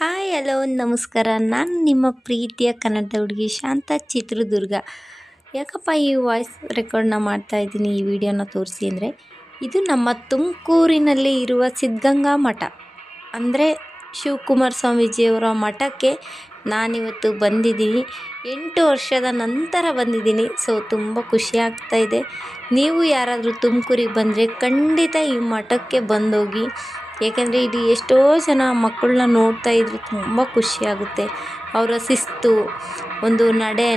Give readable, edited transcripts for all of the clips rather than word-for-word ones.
Hi hello ನಮಸ್ಕಾರ. ನಾನು ನಿಮ್ಮ ಪ್ರೀತಿಯ ಕನ್ನಡದ ಹುಡುಗಿ ಶಾಂತ ಚಿತ್ರದುರ್ಗ. ಯಾಕಪ್ಪ ಈ ವಾಯ್ಸ್ ರೆಕಾರ್ಡ್ನ ಮಾಡ್ತಾಯಿದ್ದೀನಿ, ಈ ವಿಡಿಯೋನ ತೋರಿಸಿ ಅಂದರೆ, ಇದು ನಮ್ಮ ತುಮಕೂರಿನಲ್ಲಿ ಇರುವ ಸಿದ್ಧಗಂಗಾ ಮಠ ಅಂದರೆ ಶಿವಕುಮಾರ ಸ್ವಾಮೀಜಿಯವರ ಮಠಕ್ಕೆ ನಾನಿವತ್ತು ಬಂದಿದ್ದೀನಿ. 8 ವರ್ಷದ ನಂತರ ಬಂದಿದ್ದೀನಿ. ಸೊ ತುಂಬ ಖುಷಿ ಆಗ್ತಾಯಿದೆ. ನೀವು ಯಾರಾದರೂ ತುಮಕೂರಿಗೆ ಬಂದರೆ ಖಂಡಿತ ಈ ಮಠಕ್ಕೆ ಬಂದೋಗಿ. ಏಕೆಂದರೆ ಇಲ್ಲಿ ಎಷ್ಟೋ ಜನ ಮಕ್ಕಳನ್ನ ನೋಡ್ತಾ ಇದ್ರೆ ತುಂಬ ಖುಷಿಯಾಗುತ್ತೆ. ಅವರ ಶಿಸ್ತು, ಒಂದು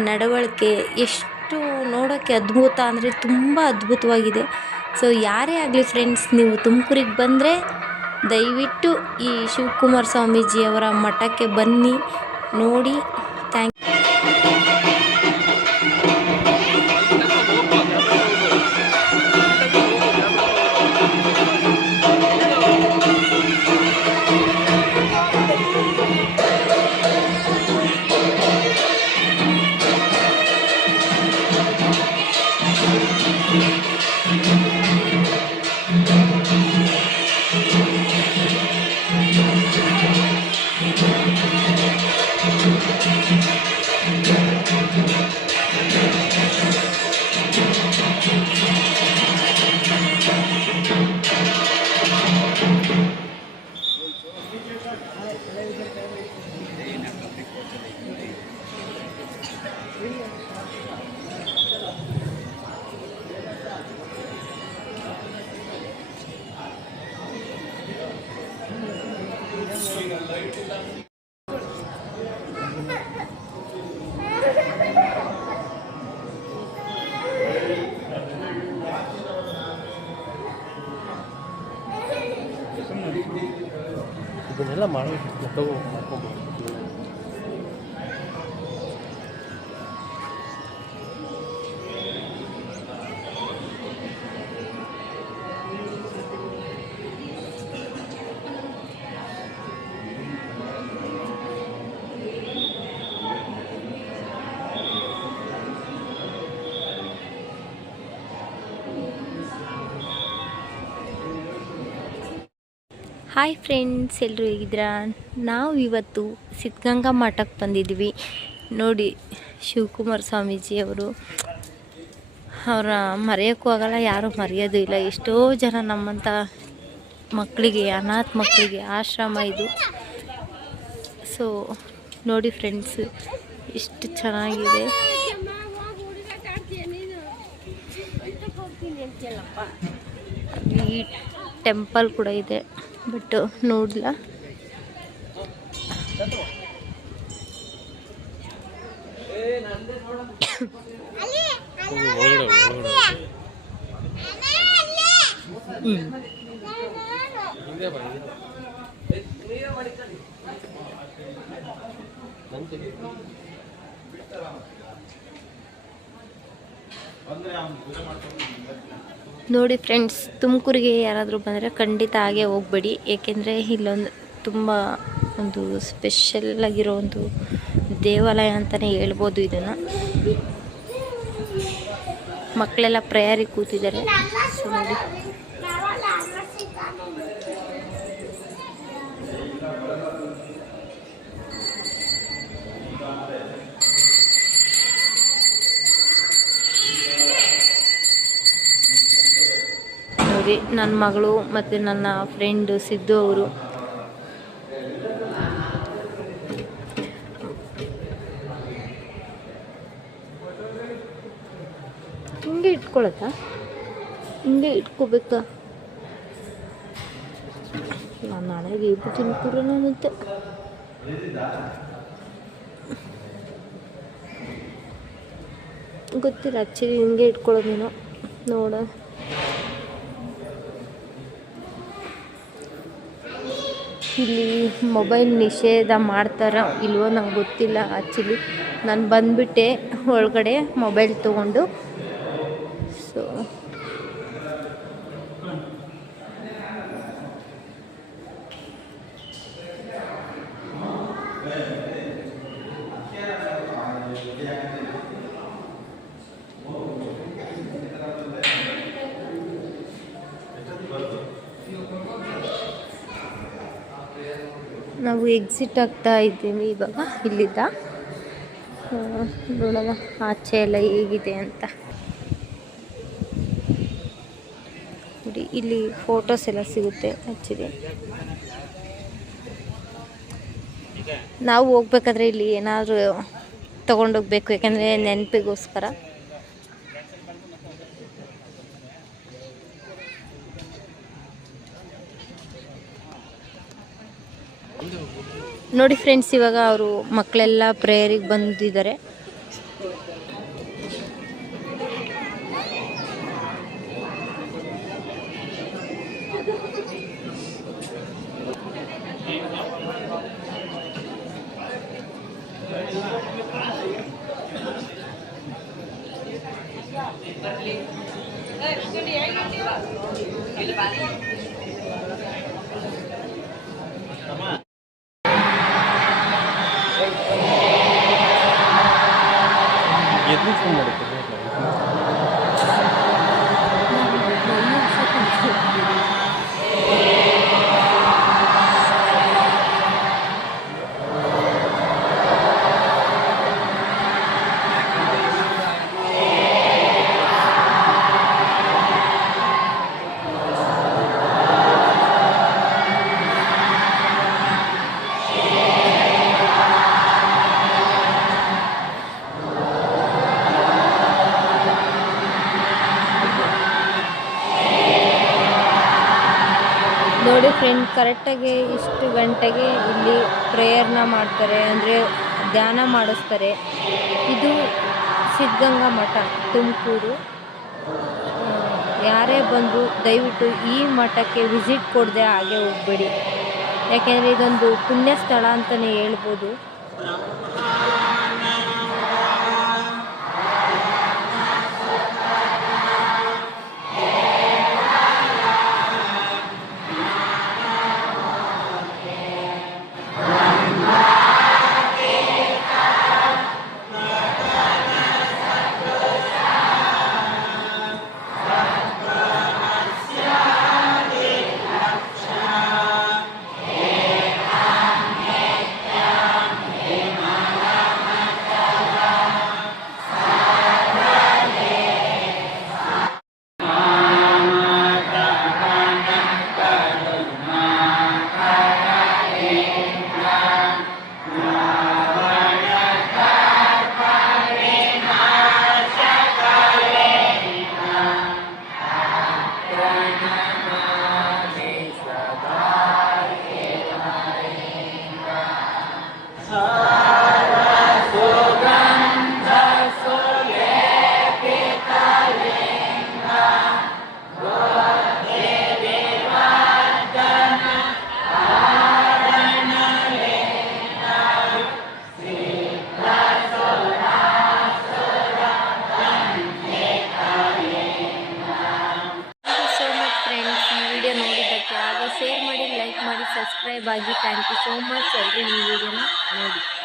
ನಡವಳಿಕೆ ಎಷ್ಟು ನೋಡೋಕ್ಕೆ ಅದ್ಭುತ ಅಂದರೆ ತುಂಬ ಅದ್ಭುತವಾಗಿದೆ. ಸೊ ಯಾರೇ ಆಗಲಿ ಫ್ರೆಂಡ್ಸ್, ನೀವು ತುಮಕೂರಿಗೆ ಬಂದರೆ ದಯವಿಟ್ಟು ಈ ಶಿವಕುಮಾರ ಸ್ವಾಮೀಜಿಯವರ ಮಠಕ್ಕೆ ಬನ್ನಿ, ನೋಡಿ. ಥ್ಯಾಂಕ್ ಇದನ್ನೆಲ್ಲ ಮಾಡ್ಕೊಂಡು ಹಾಯ್ ಫ್ರೆಂಡ್ಸ್, ಎಲ್ಲರೂ ಹೇಗಿದ್ದೀರಾ? ನಾವು ಇವತ್ತು ಸಿದ್ಧಗಂಗಾ ಮಠಕ್ಕೆ ಬಂದಿದ್ವಿ. ನೋಡಿ, ಶಿವಕುಮಾರ ಸ್ವಾಮೀಜಿಯವರು ಅವರ ಮರೆಯೋಕ್ಕೂ ಆಗಲ್ಲ, ಯಾರೂ ಮರೆಯೋದು ಇಲ್ಲ. ಎಷ್ಟೋ ಜನ ನಮ್ಮಂಥ ಮಕ್ಕಳಿಗೆ, ಅನಾಥ ಮಕ್ಕಳಿಗೆ ಆಶ್ರಮ ಇದು. ಸೊ ನೋಡಿ ಫ್ರೆಂಡ್ಸ್, ಎಷ್ಟು ಚೆನ್ನಾಗಿದೆ. ಈ ಟೆಂಪಲ್ ಕೂಡ ಇದೆ, ಬಟ್ ನೋಡಲ್ಲ. ನೋಡಿ ಫ್ರೆಂಡ್ಸ್, ತುಮಕೂರಿಗೆ ಯಾರಾದರೂ ಬಂದರೆ ಖಂಡಿತ ಹಾಗೆ ಹೋಗಬೇಡಿ. ಏಕೆಂದರೆ ಇಲ್ಲೊಂದು ತುಂಬ ಒಂದು ಸ್ಪೆಷಲ್ ಆಗಿರೋ ಒಂದು ದೇವಾಲಯ ಅಂತಲೇ ಹೇಳ್ಬೋದು. ಇದನ್ನು ಮಕ್ಕಳೆಲ್ಲ ಪ್ರೇಯರಿಗೆ ಕೂತಿದ್ದಾರೆ. ಸೊ ನೋಡಿ, ನೋಡಿ ನನ್ನ ಮಗಳು ಮತ್ತು ನನ್ನ ಫ್ರೆಂಡು ಸಿದ್ದು ಅವರು ಹಿಂಗೆ ಇಟ್ಕೊಳತ್ತಾ, ಹಿಂಗೆ ಇಟ್ಕೋಬೇಕಾ? ನಾನು ನಾಳೆಗೆ ಇಬ್ಬರು ಅನ್ನತ್ತೆ. ಗೊತ್ತಿಲ್ಲ ಆ್ಯಕ್ಚುಲಿ, ಹಿಂಗೆ ಇಟ್ಕೊಳ್ಳೋದೇನೋ ನೋಡ. ಇಲ್ಲಿ ಮೊಬೈಲ್ ನಿಷೇಧ ಮಾಡ್ತಾರೋ ಇಲ್ವೋ ನಂಗೆ ಗೊತ್ತಿಲ್ಲ. ಆ್ಯಕ್ಚುಲಿ ನಾನು ಬಂದುಬಿಟ್ಟೆ ಒಳಗಡೆ ಮೊಬೈಲ್ ತೊಗೊಂಡು. ಸೊ ನಾವು ಎಕ್ಸಿಟ್ ಆಗ್ತಾ ಇದ್ದೀವಿ ಇವಾಗ ಇಲ್ಲಿದ್ದ. ನೋಡೋಣ ಆಚೆ ಎಲ್ಲ ಹೇಗಿದೆ ಅಂತ. ನೋಡಿ ಇಲ್ಲಿ ಫೋಟೋಸ್ ಎಲ್ಲ ಸಿಗುತ್ತೆ ಆ್ಯಕ್ಚುಲಿ. ನಾವು ಹೋಗ್ಬೇಕಾದ್ರೆ ಇಲ್ಲಿ ಏನಾದರೂ ತೊಗೊಂಡೋಗ್ಬೇಕು, ಯಾಕಂದರೆ ನೆನಪಿಗೋಸ್ಕರ. ನೋಡಿ ಫ್ರೆಂಡ್ಸ್, ಇವಾಗ ಅವರು ಮಕ್ಕಳೆಲ್ಲ ಪ್ರೇಯರಿಗೆ ಬಂದಿದ್ದಾರೆ. ಎದ್ದು ಫೋನ್ ಮಾಡುತ್ತೆ. ನೋಡಿ ಫ್ರೆಂಡ್, ಕರೆಕ್ಟಾಗಿ ಇಷ್ಟು ಗಂಟೆಗೆ ಇಲ್ಲಿ ಪ್ರೇಯರ್ನ ಮಾಡ್ತಾರೆ, ಅಂದರೆ ಧ್ಯಾನ ಮಾಡಿಸ್ತಾರೆ. ಇದು ಸಿದ್ಧಗಂಗಾ ಮಠ, ತುಮಕೂರು. ಯಾರೇ ಬಂದು ದಯವಿಟ್ಟು ಈ ಮಠಕ್ಕೆ ವಿಸಿಟ್ ಕೊಡದೆ ಹಾಗೆ ಹೋಗಬೇಡಿ, ಯಾಕೆಂದರೆ ಇದೊಂದು ಪುಣ್ಯ ಸ್ಥಳ ಅಂತಲೇ ಹೇಳ್ಬೋದು. ಶೇರ್ ಮಾಡಿ, ಲೈಕ್ ಮಾಡಿ, ಸಬ್ಸ್ಕ್ರೈಬ್ ಆಗಿ. Thank you so much. ಎಲ್ಲರೂ ಈ ವಿಡಿಯೋನ ನೋಡಿ.